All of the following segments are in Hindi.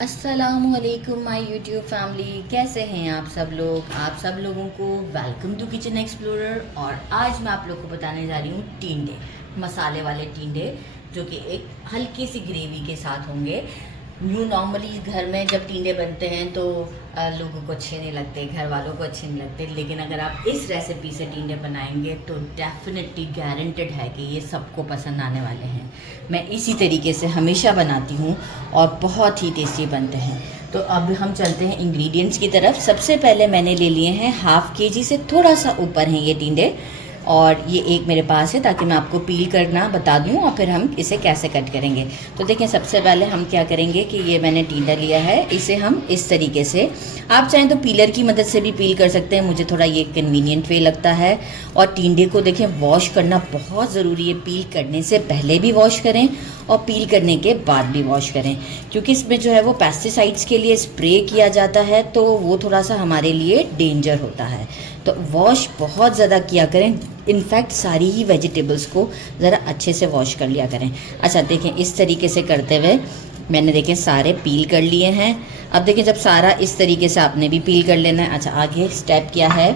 अस्सलामुअलैकुम माय यूट्यूब फैमिली, कैसे हैं आप सब लोग। आप सब लोगों को वेलकम टू किचन एक्सप्लोरर। और आज मैं आप लोग को बताने जा रही हूँ टिंडे, मसाले वाले टिंडे, जो कि एक हल्की सी ग्रेवी के साथ होंगे। नॉर्मली घर में जब टिंडे बनते हैं तो लोगों को अच्छे नहीं लगते, घर वालों को अच्छे नहीं लगते, लेकिन अगर आप इस रेसिपी से टिंडे बनाएंगे तो डेफिनेटली गारंटेड है कि ये सबको पसंद आने वाले हैं। मैं इसी तरीके से हमेशा बनाती हूँ और बहुत ही टेस्टी बनते हैं। तो अब हम चलते हैं इंग्रेडिएंट्स की तरफ। सबसे पहले मैंने ले लिए हैं हाफ़ केजी से थोड़ा सा ऊपर हैं ये टिंडे, और ये एक मेरे पास है ताकि मैं आपको पील करना बता दूं और फिर हम इसे कैसे कट करेंगे। तो देखें, सबसे पहले हम क्या करेंगे कि ये मैंने टिंडा लिया है, इसे हम इस तरीके से, आप चाहें तो पीलर की मदद से भी पील कर सकते हैं, मुझे थोड़ा ये कन्वीनियंट वे लगता है। और टिंडे को देखें वॉश करना बहुत ज़रूरी है, पील करने से पहले भी वॉश करें और पील करने के बाद भी वॉश करें, क्योंकि इसमें जो है वो पेस्टिसाइड्स के लिए स्प्रे किया जाता है, तो वो थोड़ा सा हमारे लिए डेंजर होता है। तो वॉश बहुत ज़्यादा किया करें, इनफैक्ट सारी ही वेजिटेबल्स को ज़रा अच्छे से वॉश कर लिया करें। अच्छा देखें, इस तरीके से करते हुए मैंने देखें सारे पील कर लिए हैं। अब देखें, जब सारा इस तरीके से आपने भी पील कर लेना है। अच्छा, आगे स्टेप क्या है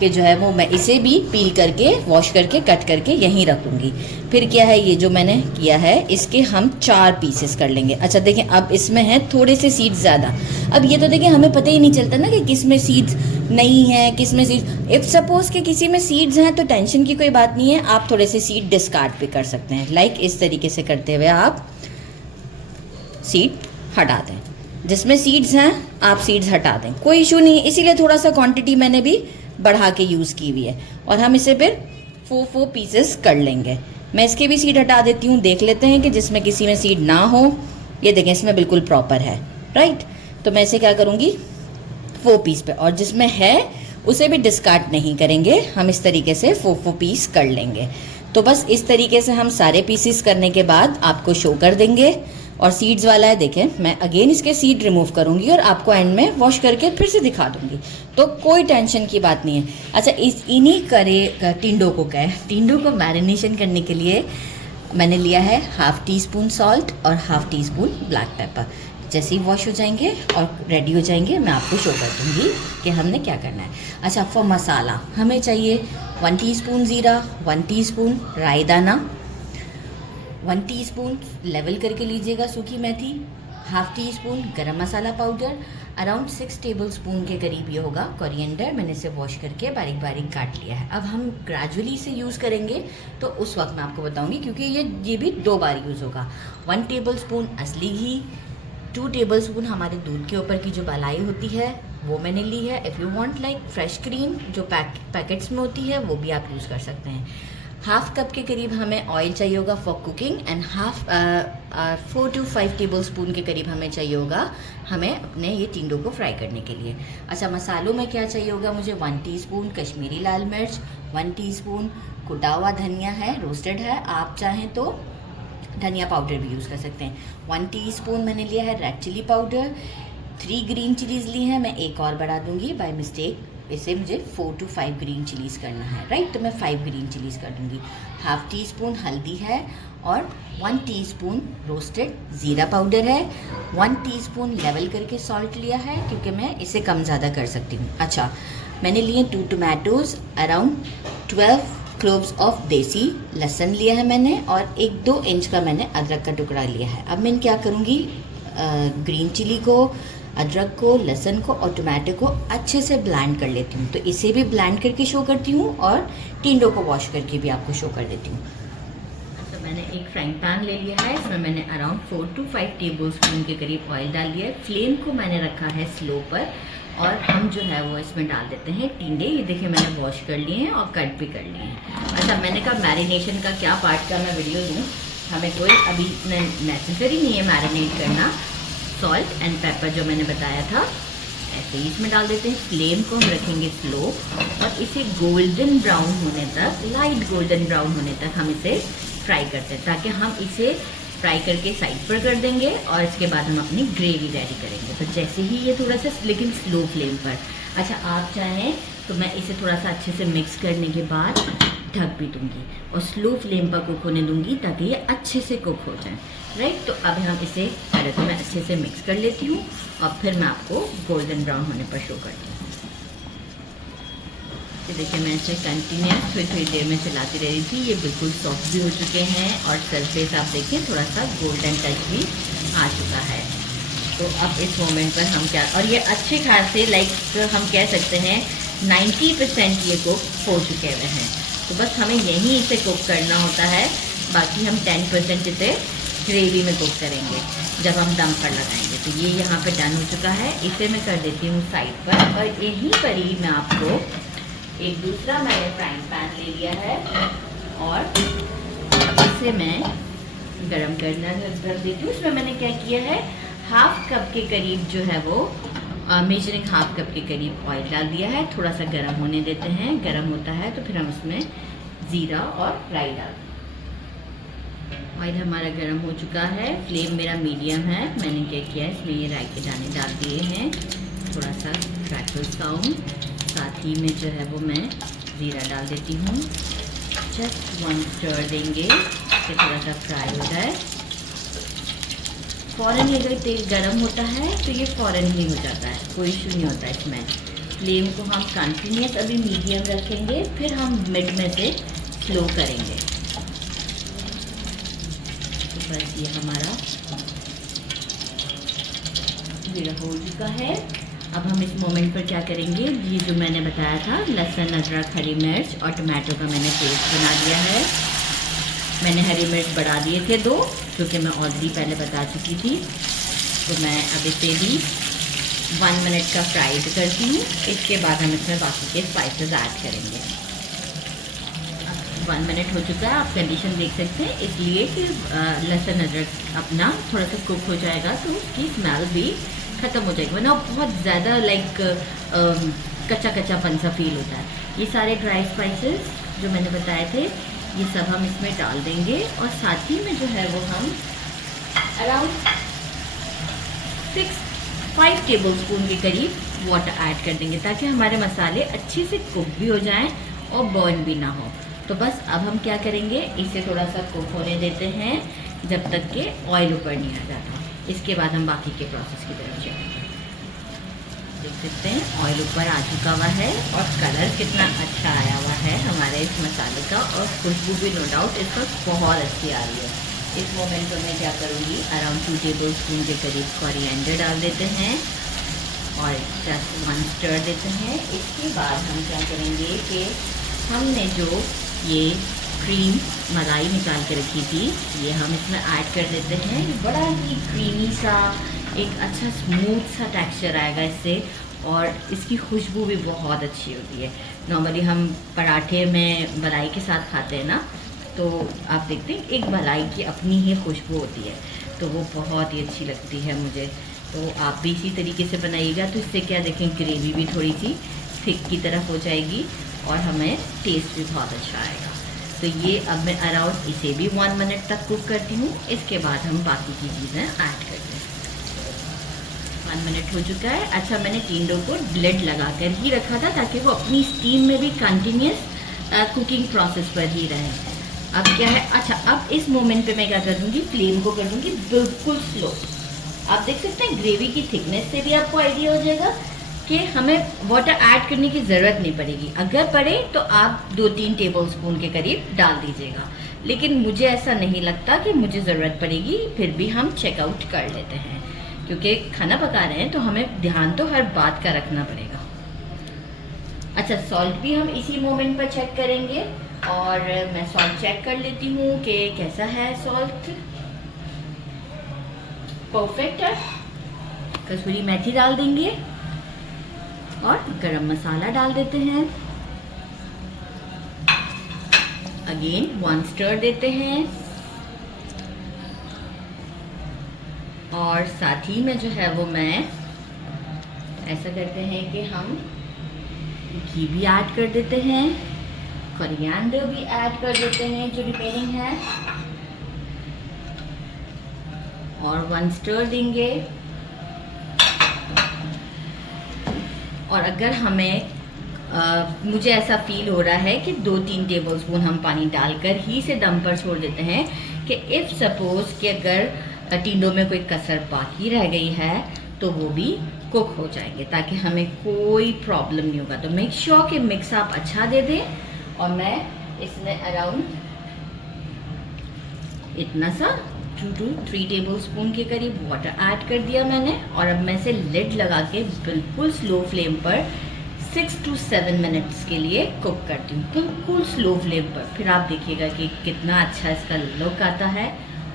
कि जो है वो मैं इसे भी पील करके, वॉश करके, कट करके यहीं रखूँगी। फिर क्या है, ये जो मैंने किया है इसके हम 4 पीसेस कर लेंगे। अच्छा देखें, अब इसमें है थोड़े से सीड्स ज़्यादा। अब ये तो देखें हमें पता ही नहीं चलता ना कि किस में सीड्स नहीं है, किस में सीड्स। इफ़ सपोज़ कि किसी में सीड्स हैं तो टेंशन की कोई बात नहीं है, आप थोड़े से सीड डिस्कार्ड भी कर सकते हैं। लाइक इस तरीके से करते हुए आप सीड हटा दें, जिसमें सीड्स हैं आप सीड्स हटा दें, कोई इशू नहीं है। इसीलिए थोड़ा सा क्वांटिटी मैंने भी बढ़ा के यूज़ की हुई है। और हम इसे फिर 4 पीसेस कर लेंगे। मैं इसके भी सीड हटा देती हूँ, देख लेते हैं कि जिसमें किसी में सीड ना हो। ये देखें, इसमें बिल्कुल प्रॉपर है, राइट। तो मैं इसे क्या करूँगी, 4 पीस पे, और जिसमें है उसे भी डिस्कार्ड नहीं करेंगे, हम इस तरीके से 4 पीस कर लेंगे। तो बस इस तरीके से हम सारे पीसेस करने के बाद आपको शो कर देंगे। और सीड्स वाला है, देखें मैं अगेन इसके सीड रिमूव करूंगी और आपको एंड में वॉश करके फिर से दिखा दूंगी, तो कोई टेंशन की बात नहीं है। अच्छा, टिंडों को मैरिनेशन करने के लिए मैंने लिया है हाफ़ टी स्पून सॉल्ट और half tea spoon black pepper. जैसे ही वॉश हो जाएंगे और रेडी हो जाएंगे मैं आपको शो कर दूँगी कि हमने क्या करना है। अच्छा, फॉर मसाला हमें चाहिए 1 टीस्पून ज़ीरा, 1 टीस्पून राई दाना, 1 टीस्पून लेवल करके लीजिएगा सूखी मेथी, हाफ़ टी स्पून गरम मसाला पाउडर, अराउंड 6 टेबल स्पून के करीब ये होगा कोरिएंडर। मैंने इसे वॉश करके बारीक बारीक काट लिया है। अब हम ग्रेजुअली इसे यूज़ करेंगे तो उस वक्त मैं आपको बताऊंगी, क्योंकि ये भी 2 बार यूज़ होगा। 1 टेबल स्पून असली घी, 2 टेबल स्पून हमारे दूध के ऊपर की जो मलाई होती है वो मैंने ली है। If you want like fresh cream जो पैकेट्स में होती है वो भी आप यूज़ कर सकते हैं। हाफ कप के करीब हमें ऑयल चाहिए होगा for cooking, and 4 to 5 table spoon के करीब हमें चाहिए होगा हमें अपने ये टिंडों को फ्राई करने के लिए। अच्छा, मसालों में क्या चाहिए होगा मुझे, 1 टीस्पून कश्मीरी लाल मिर्च, 1 टीस्पून कुटा हुआ धनिया है, रोस्टेड है, आप चाहें तो धनिया पाउडर भी यूज़ कर सकते हैं। 1 टीस्पून मैंने लिया है red chilli powder, 3 green chillies ली हैं, मैं एक और बढ़ा दूंगी बाय मिस्टेक। इसे मुझे 4 to 5 ग्रीन चिलीज़ करना है, राइट, तो मैं 5 ग्रीन चिलीज़ कर दूंगी। हाफ़ टी स्पून हल्दी है और 1 टीस्पून रोस्टेड ज़ीरा पाउडर है, 1 टीस्पून लेवल करके सॉल्ट लिया है, क्योंकि मैं इसे कम ज़्यादा कर सकती हूँ। अच्छा, मैंने लिए 2 टमाटोज़, अराउंड 12 क्लोव्स ऑफ देसी लहसुन लिया है मैंने, और 1-2 इंच का मैंने अदरक का टुकड़ा लिया है। अब मैं क्या करूँगी, ग्रीन चिली को, अदरक को, लहसुन को और टमाटो को अच्छे से ब्लेंड कर लेती हूँ। तो इसे भी ब्लेंड करके शो करती हूँ और टिंडों को वॉश करके भी आपको शो कर देती हूँ। तो मैंने एक फ्राइंग पैन ले लिया है, इसमें मैंने अराउंड 4 to 5 टेबल स्पून के करीब ऑयल डाल दिया है। फ्लेम को मैंने रखा है स्लो पर, और हम जो है वो इसमें डाल देते हैं टिंडे। ये देखिए मैंने वॉश कर लिए हैं और कट भी कर लिए हैं। अच्छा, मैंने कहा मैरिनेशन का क्या पार्ट का मैं वीडियो दूँ, हमें कोई अभी नेसेसरी नहीं है मैरिनेट करना। सॉल्ट एंड पेपर जो मैंने बताया था ऐसे ही इसमें डाल देते हैं। फ्लेम को हम रखेंगे स्लो, और इसे गोल्डन ब्राउन होने तक, लाइट गोल्डन ब्राउन होने तक हम इसे फ्राई करते हैं, ताकि हम इसे फ्राई करके साइड पर कर देंगे और इसके बाद हम अपनी ग्रेवी रेडी करेंगे। तो जैसे ही ये थोड़ा सा, लेकिन स्लो फ्लेम पर। अच्छा, आप चाहें तो मैं इसे थोड़ा सा अच्छे से मिक्स करने के बाद ढक भी दूंगी और स्लो फ्लेम पर कुक होने दूंगी ताकि ये अच्छे से कुक हो जाए। राइट, तो अब हम इसे पहले तो मैं अच्छे से मिक्स कर लेती हूँ और फिर मैं आपको गोल्डन ब्राउन होने पर शो करती हूँ। तो देखिए मैं इसे कंटिन्यूस थोड़ी देर में चलाती रह रही थी। ये बिल्कुल सॉफ्ट भी हो चुके हैं और सरफेस आप देखिए थोड़ा सा गोल्डन टच भी आ चुका है। तो अब इस मोमेंट पर हम क्या, और ये अच्छे खासे हम कह सकते हैं 90% ये कुक हो चुके हुए हैं। तो बस हमें यहीं इसे कुक करना होता है, बाकी हम 10% इसे ग्रेवी में कुक करेंगे जब हम दम पर लगाएंगे। तो ये यहाँ पे डन हो चुका है। इसे मैं कर देती हूँ साइड पर और यहीं पर ही मैं आपको एक दूसरा मैंने फ्राइंग पैन ले लिया है और इसे मैं गरम करना रख देती हूँ। इसमें मैंने क्या किया है, हाफ कप के करीब जो है वो मेजरिंग हाफ कप के करीब ऑयल डाल दिया है। थोड़ा सा गरम होने देते हैं, गरम होता है तो फिर हम उसमें ज़ीरा और राई डाल दें। ऑयल हमारा गरम हो चुका है, फ्लेम मेरा मीडियम है। मैंने क्या किया है, इसमें ये राई के दाने डाल दिए हैं, थोड़ा सा क्रैकल साउंड, साथ ही में जो है वो मैं ज़ीरा डाल देती हूँ। जस्ट 1 स्टर देंगे कि थोड़ा सा फ्राई हो जाए। फ़ौरन ही अगर तेल गर्म होता है तो ये फ़ौरन ही हो जाता है, कोई इशू नहीं होता इसमें। फ्लेम को हम कंटिन्यूस अभी मीडियम रखेंगे, फिर हम मिड में से स्लो करेंगे। तो बस ये हमारा ज़ीरा हो चुका है। अब हम इस मोमेंट पर क्या करेंगे, ये जो मैंने बताया था लहसुन, अदरक, हरी मिर्च और टमाटो का मैंने पेस्ट बना दिया है। मैंने हरी मिर्च बढ़ा दिए थे 2, क्योंकि मैं ऑलरेडी पहले बता चुकी थी। तो मैं अब इसे भी 1 मिनट का फ्राइड करती हूँ। इसके बाद हम इसमें बाकी के स्पाइसेस ऐड करेंगे। 1 मिनट हो चुका है, आप कंडीशन देख सकते हैं, इसलिए कि लहसुन अदरक अपना थोड़ा सा कुक हो जाएगा तो उसकी स्मेल भी ख़त्म हो जाएगी, वरना बहुत ज़्यादा कच्चा कच्चापन सा फील होता है। ये सारे ड्राई स्पाइसेस जो मैंने बताए थे ये सब हम इसमें डाल देंगे और साथ ही में जो है वो हम अराउंड 5 टेबल स्पून के करीब वाटर ऐड कर देंगे ताकि हमारे मसाले अच्छे से कुक भी हो जाएं और बर्न भी ना हो। तो बस अब हम क्या करेंगे, इसे थोड़ा सा कुक होने देते हैं जब तक कि ऑयल ऊपर नहीं आ जाता। इसके बाद हम बाकी के प्रोसेस की तरफ चलेंगे। देख सकते हैं ऑयल ऊपर आ चुका हुआ है और कलर कितना अच्छा आया हुआ है हमारे इस मसाले का, और खुशबू भी नो डाउट इस वक्त बहुत अच्छी आ रही है। इस मोमेंट पर मैं क्या करूँगी, अराउंड 2 टेबल स्पून के करीब कोरिएंडर डाल देते हैं और जस्ट 1 स्टर देते हैं। इसके बाद हम क्या करेंगे कि हमने जो ये क्रीम मलाई निकाल के रखी थी ये हम इसमें ऐड कर देते हैं। बड़ा ही क्रीमी सा एक अच्छा स्मूथ सा टेक्सचर आएगा इससे, और इसकी खुशबू भी बहुत अच्छी होती है। नॉर्मली हम पराठे में मलाई के साथ खाते हैं ना, तो आप देखते हैं एक मलाई की अपनी ही खुशबू होती है, तो वो बहुत ही अच्छी लगती है मुझे। तो आप भी इसी तरीके से बनाइएगा, तो इससे क्या देखें ग्रेवी भी थोड़ी सी थिक की तरफ हो जाएगी और हमें टेस्ट भी बहुत अच्छा आएगा। तो ये अब मैं अराउंड इसे भी 1 मिनट तक कुक करती हूँ। इसके बाद हम बाकी की चीज़ें ऐड करते हैं। 1 मिनट हो चुका है। अच्छा, मैंने टिंडो को लिड लगा कर ही रखा था ताकि वो अपनी स्टीम में भी कंटिन्यूस कुकिंग प्रोसेस पर ही रहे। अब क्या है, अच्छा अब इस मोमेंट पे मैं क्या कर दूँगी, फ्लेम को कर दूँगी बिल्कुल स्लो। आप देख सकते हैं ग्रेवी की थिकनेस से भी आपको आइडिया हो जाएगा कि हमें वाटर ऐड करने की ज़रूरत नहीं पड़ेगी। अगर पड़े तो आप 2-3 टेबल स्पून के करीब डाल दीजिएगा, लेकिन मुझे ऐसा नहीं लगता कि मुझे ज़रूरत पड़ेगी। फिर भी हम चेकआउट कर लेते हैं, क्योंकि खाना पका रहे हैं तो हमें ध्यान तो हर बात का रखना पड़ेगा। अच्छा, सॉल्ट भी हम इसी मोमेंट पर चेक करेंगे और मैं सॉल्ट चेक कर लेती हूँ कि कैसा है सॉल्ट। परफेक्ट है। कसूरी मेथी डाल देंगे और गरम मसाला डाल देते हैं। अगेन 1 स्टर देते हैं और साथ ही में जो है वो मैं ऐसा करते हैं कि हम घी भी ऐड कर देते हैं, कोरिएंडर भी ऐड कर देते हैं जो रिमेनिंग है, और 1 स्टर देंगे। और अगर हमें मुझे ऐसा फील हो रहा है कि 2-3 टेबल स्पून हम पानी डालकर ही से दम पर छोड़ देते हैं कि इफ़ सपोज़ कि अगर टिंडों में कोई कसर बाकी रह गई है तो वो भी कुक हो जाएंगे, ताकि हमें कोई प्रॉब्लम नहीं होगा। तो मेक श्योर कि मिक्स आप अच्छा दे दें। और मैं इसमें अराउंड इतना सा 2 to 3 टेबल स्पून के करीब वाटर ऐड कर दिया मैंने। और अब मैं इसे लिड लगा के बिल्कुल स्लो फ्लेम पर 6 to 7 मिनट्स के लिए कुक करती हूँ, बिल्कुल स्लो फ्लेम पर। फिर आप देखिएगा कि कितना अच्छा इसका लुक आता है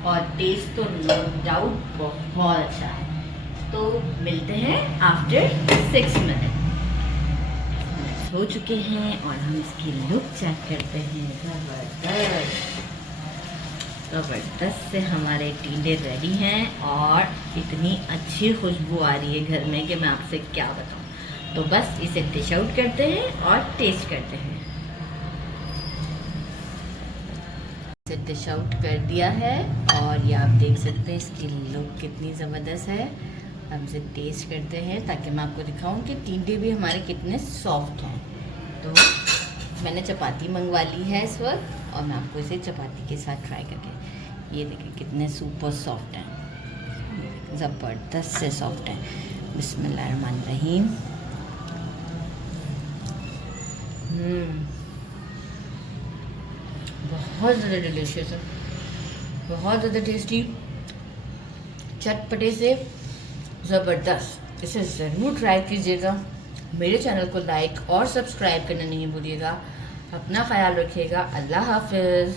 और टेस्ट तो नो डाउट बहुत अच्छा है। तो मिलते हैं आफ्टर 6 मिनट। हो चुके हैं और हम इसकी लुक चेक करते हैं। ज़बरदस्त से हमारे टिंडे रेडी हैं और इतनी अच्छी खुशबू आ रही है घर में कि मैं आपसे क्या बताऊं। तो बस इसे डिश आउट करते हैं और टेस्ट करते हैं। इसे डिश आउट कर दिया है और ये आप देख सकते हैं इसकी लुक कितनी ज़बरदस्त है। हम इसे टेस्ट करते हैं ताकि मैं आपको दिखाऊं कि टिंडे भी हमारे कितने सॉफ्ट हैं। तो मैंने चपाती मंगवा ली है इस वक्त और मैं आपको इसे चपाती के साथ ट्राई करके, ये देखिए कितने सुपर सॉफ्ट हैं, ज़बरदस्त से सॉफ्ट हैं। बिस्मिल्लाहिर्रहमानिर्रहीम। बहुत ज़्यादा डिलीशियस है, बहुत ज़्यादा टेस्टी, चटपटे से ज़बरदस्त। इसे ज़रूर ट्राई कीजिएगा। मेरे चैनल को लाइक और सब्सक्राइब करना नहीं भूलिएगा। अपना ख्याल रखिएगा। अल्लाह हाफिज़।